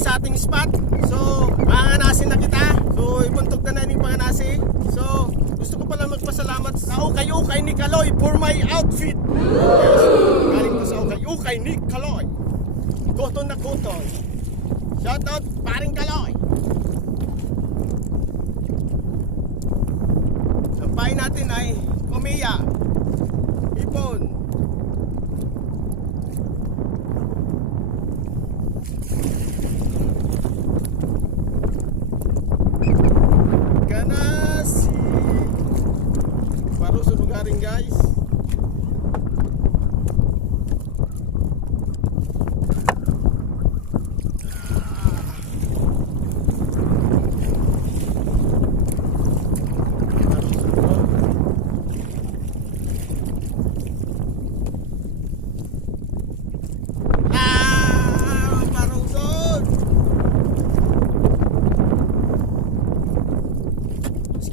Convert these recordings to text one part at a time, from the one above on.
sa ating spot. So, panganasin na kita. So, ibuntog na yung panganasi. So, gusto ko pala magpasalamat sa ukay-ukay ni Kaloy for my outfit. Yes, galing to sa ukay-ukay ni Kaloy. Koton na koton. Shoutout, paring Kaloy. Sampahin natin ay kumiya, ipon. Ganasi. Baru sunugarin guys.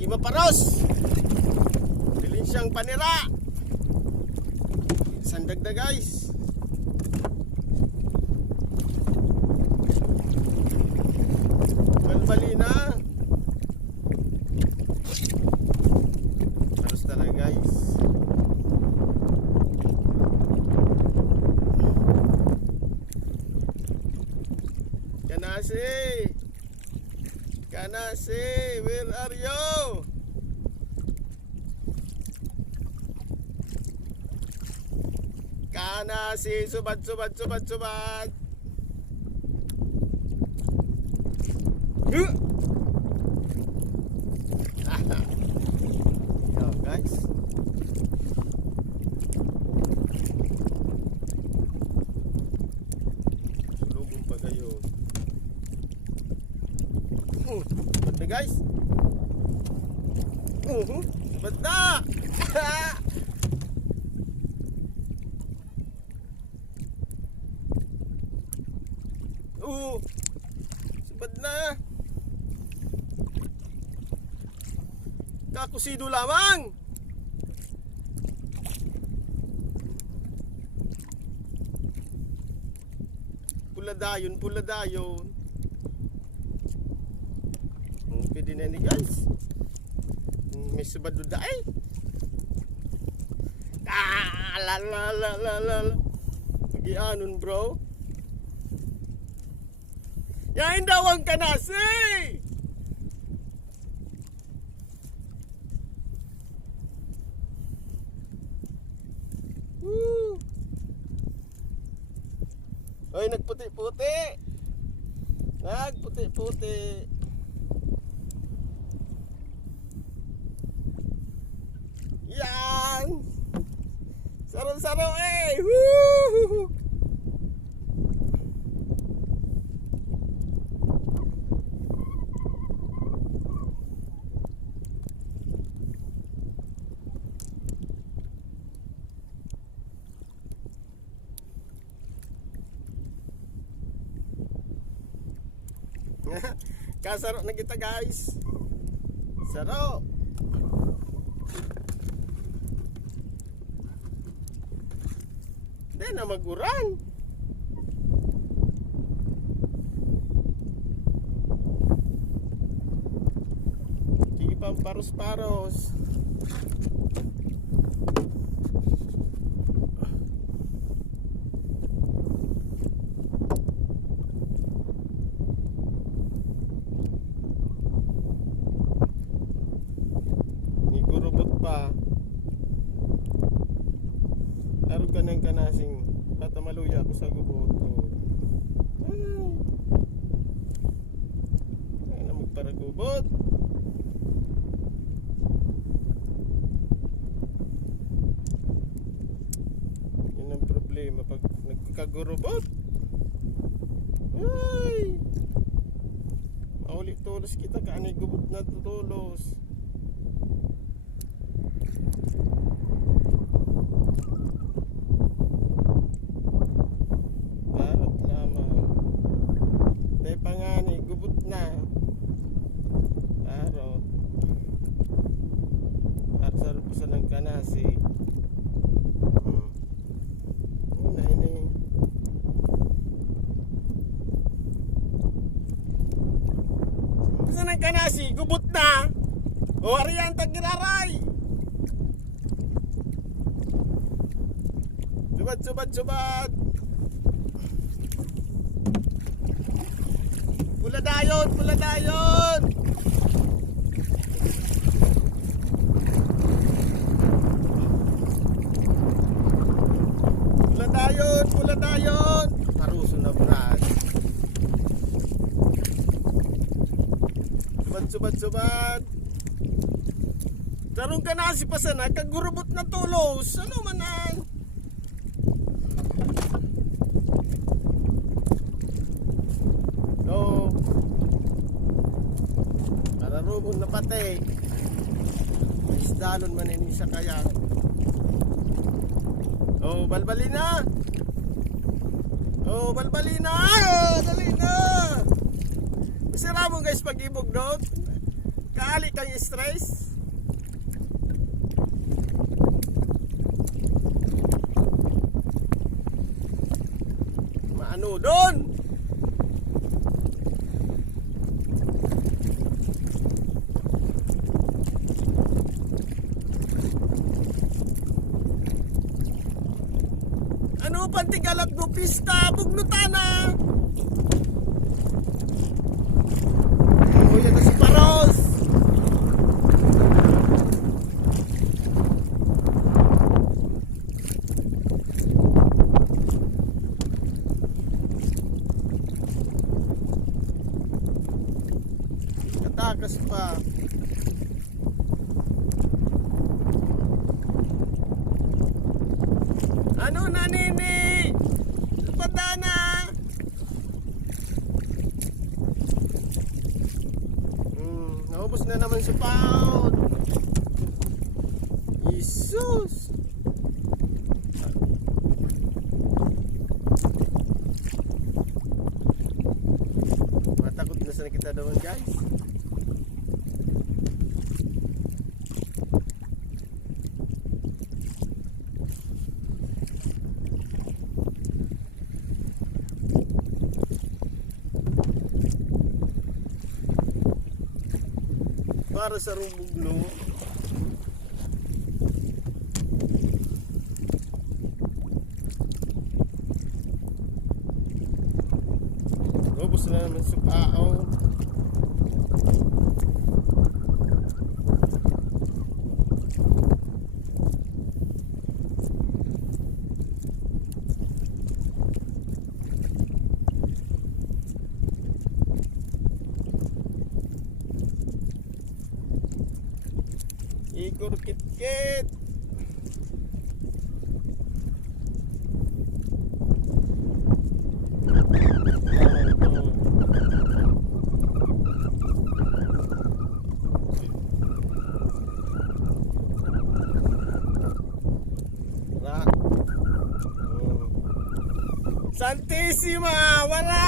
Maparos, bilin siyang panira. Sandag na guys. Balbali na. Paros talaga guys. Ganasi, Ganasi, where are you? Ganasi, subat. Yo guys. Sulubong pa kayo. Ba't na guys? Ba't na? Subad na. Kakusido lamang. Puladayon. Pwede na ni guys. May subad doon daay. Magianon bro. Yain daw ang kanasi. Oy, nagputi-puti. Yan. Saro-saro eh. Woo! Kasaro na kita guys. Saro. Hindi na maguran. Sige pang paros-paros. Araw ka ng kanasing tatamaluya ako sa guboto. Ay na magparagubot. Yun ang problema pag nagkagurubot. Ay maulit tulos kita kaanay gubot na tutulos. Ganasi. Gusto ng kanasi, gubot na. O ariyan tagiraray. Subad. Pula dayon. Pula dayon. Paruso na brad. Subad. Tarong ka na si pasana, kagurubot na tulos. Ano manan? So, kararubon na pati. Isdalon man ini siya kaya. Oh, balbali na. Dali na. Masira mo guys pag-ibog doon. Kaali kang stress. Maano doon? Ano pantigalat mo pista, bugnutana. Oh, yan na si Paros. Katakas pa. Ano na nini? Patana. Naubos na naman si Paul. Jesus. Matakot na sana kita doon guys. Para sa rubuglo. Ubus na naman sa pao. Ikor kit-kit. Santissima, wala!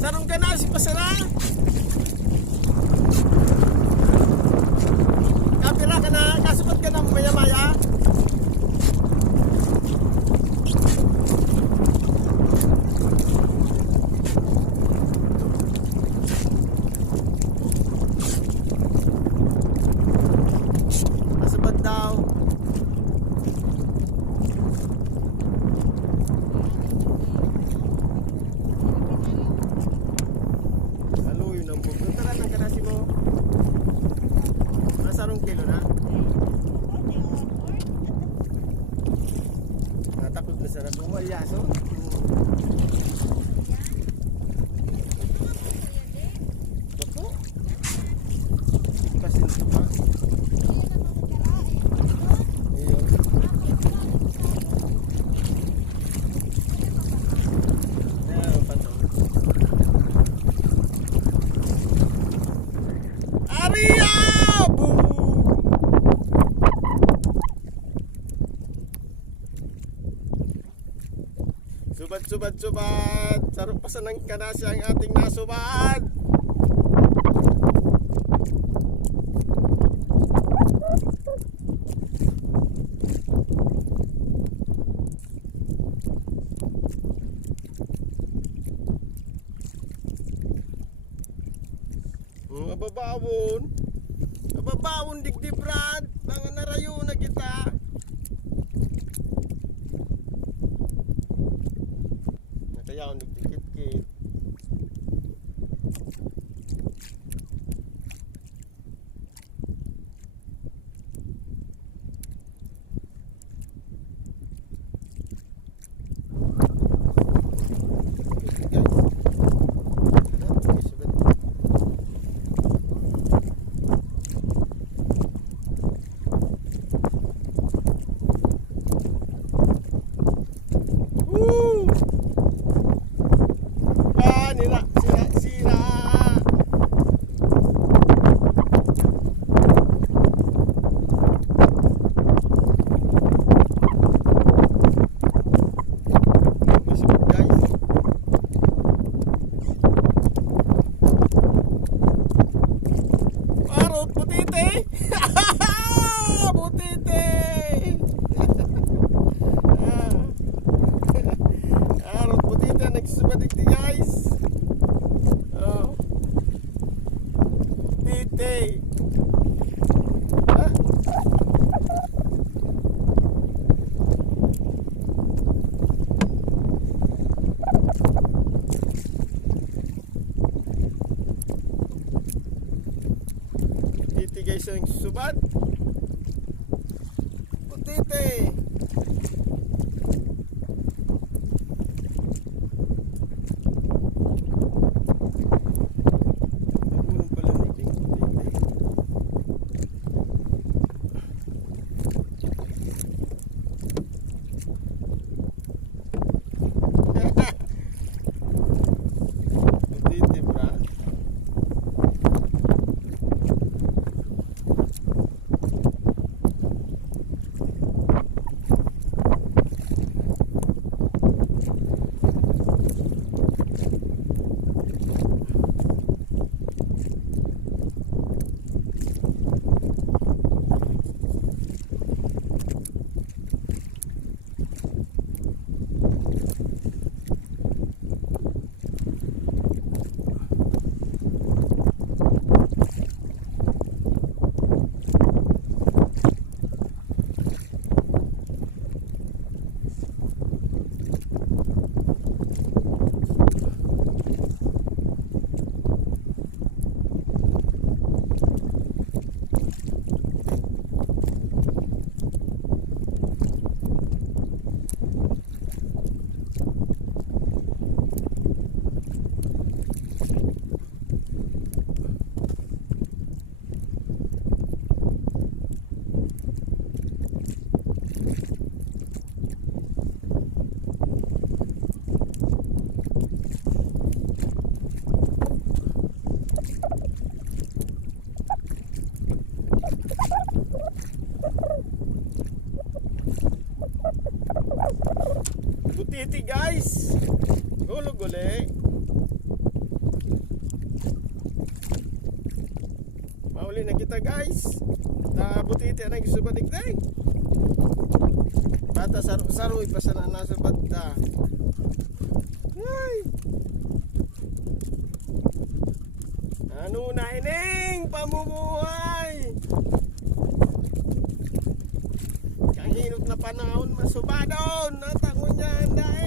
Sarong ka na si Pasara. Kapira ka na, kasupot ka na maya-maya. Kasupot daw. palyaso. Opo. Kasi ito pa. Ayun. Ayan pa to. Aria! Boom! Subad, subad, subad! Sarupasan ng kanasya ang ating nasubad! Mababawon! Mababawon digdi Brad! Mga narayo na kita! Nakayaw nagdikit-kit. Nagsubadigdi guys. Oh. Tite. Ah. Tite guys ang subat. Tite. Butiti guys. Hulog uli. Mauli na kita guys. Ta butiti na gisubadig day. Bata saru-saru ipasa na nasa bata. Ay. Ano na ining pamumuhay? Kang hinot na panahon masubadon. Natangon niya dahil.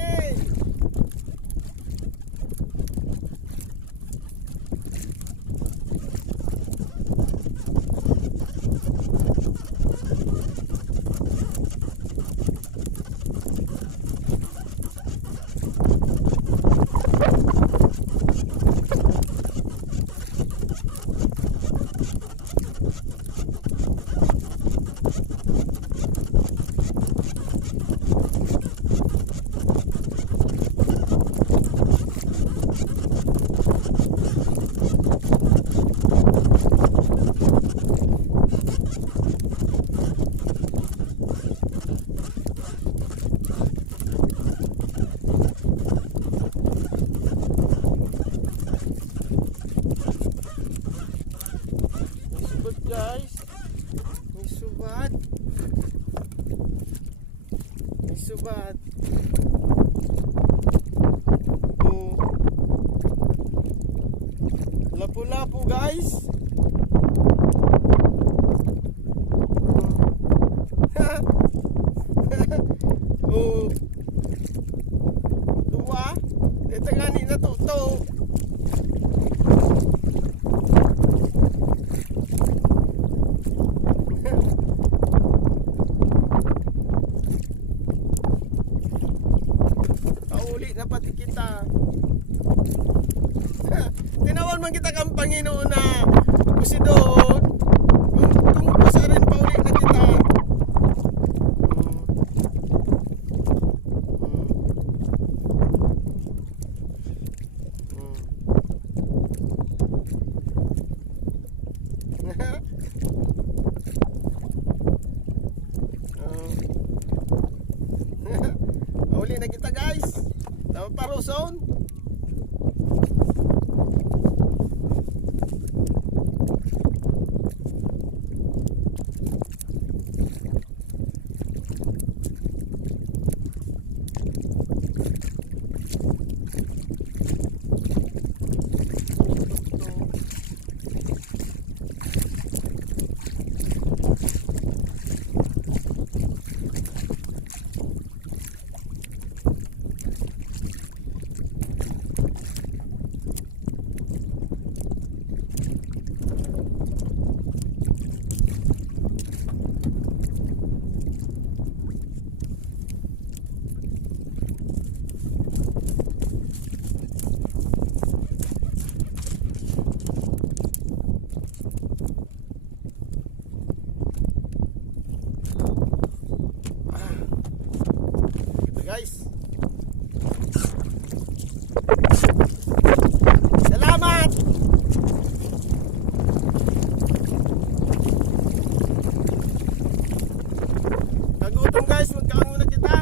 go guys. Oh. Dua. Ito nga ni natuto. Pauli na pati kita. Tinawan man kita kang Panginoon na Pusidon. Kung pasa rin pauli na kita. Pauli na kita guys. Tama pa Roson. Guys. Salamat. Nagutom guys, magkaon muna kita.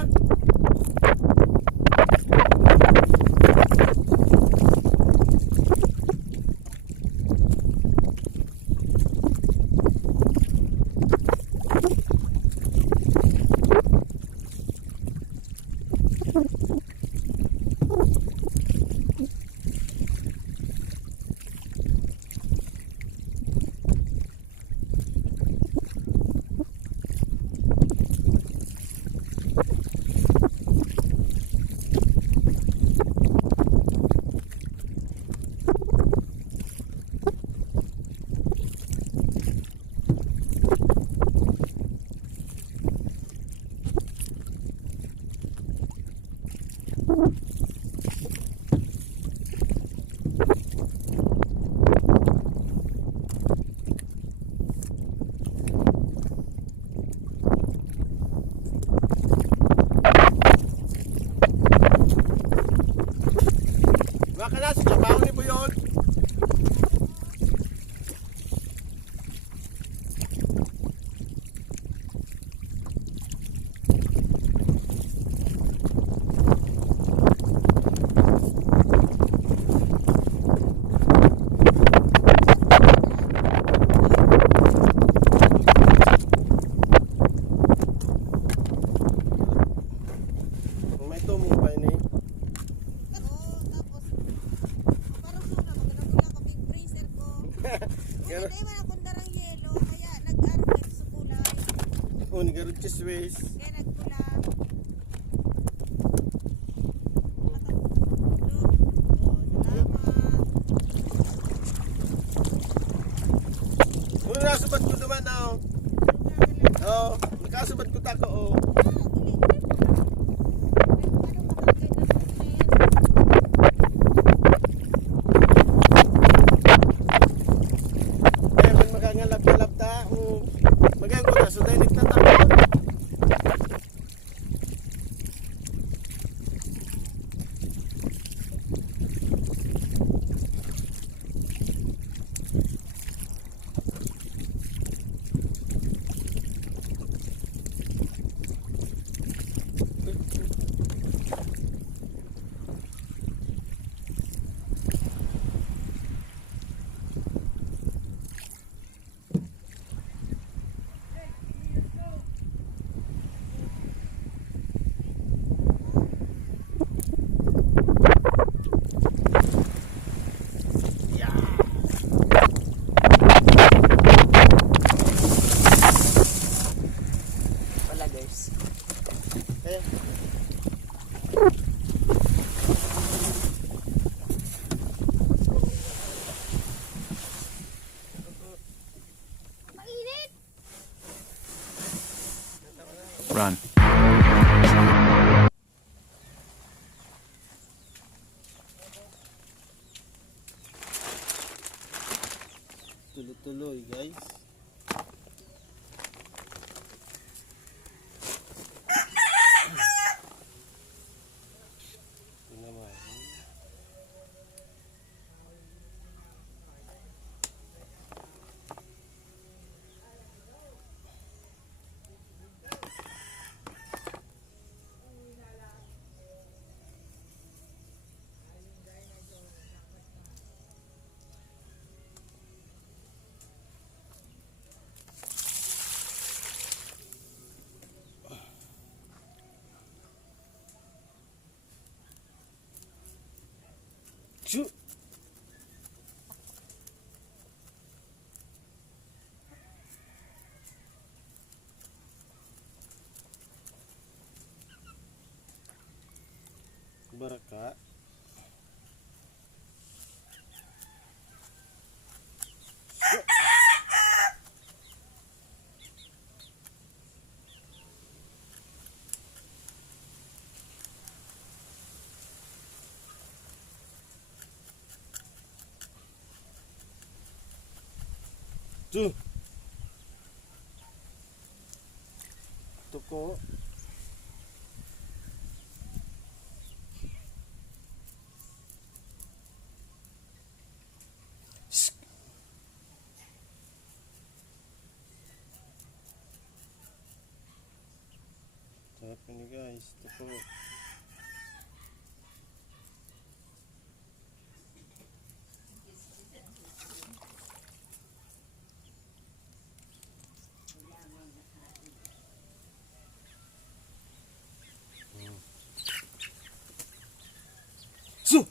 Baka na sa trabaho ni Buyon. May tumupay ni. Hindi man akong darang yelo, kaya nag-arvit sa kulay. Oh, nagkaroon chiswis. Kaya nagpula. Muna nasubat ko naman oh. Oh, nakasubat ko tako oh. tuloy-tuloy guys. Ito naman. Shoot! Baraka. Tuh. Toko. Sarap ini guys, toko. So.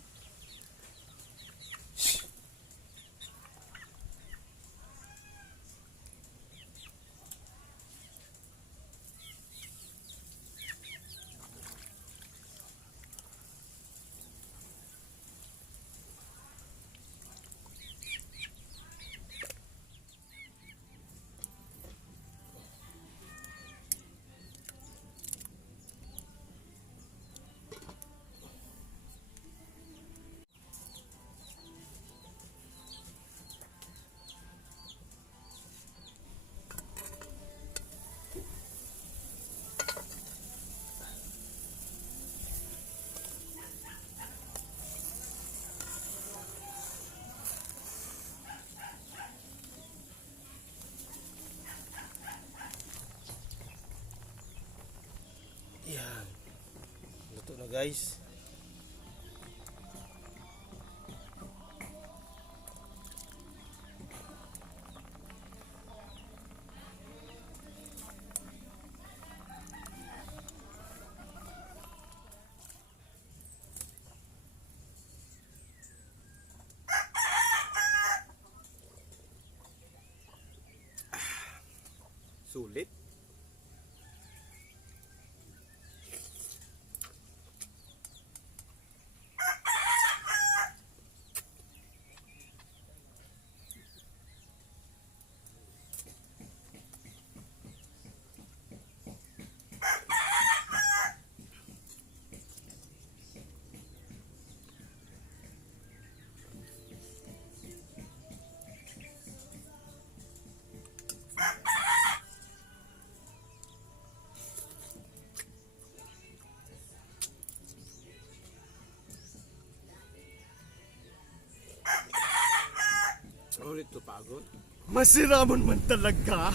Yan. Luto na guys. Sulit. Ulit to pagod. Masiraman man talaga.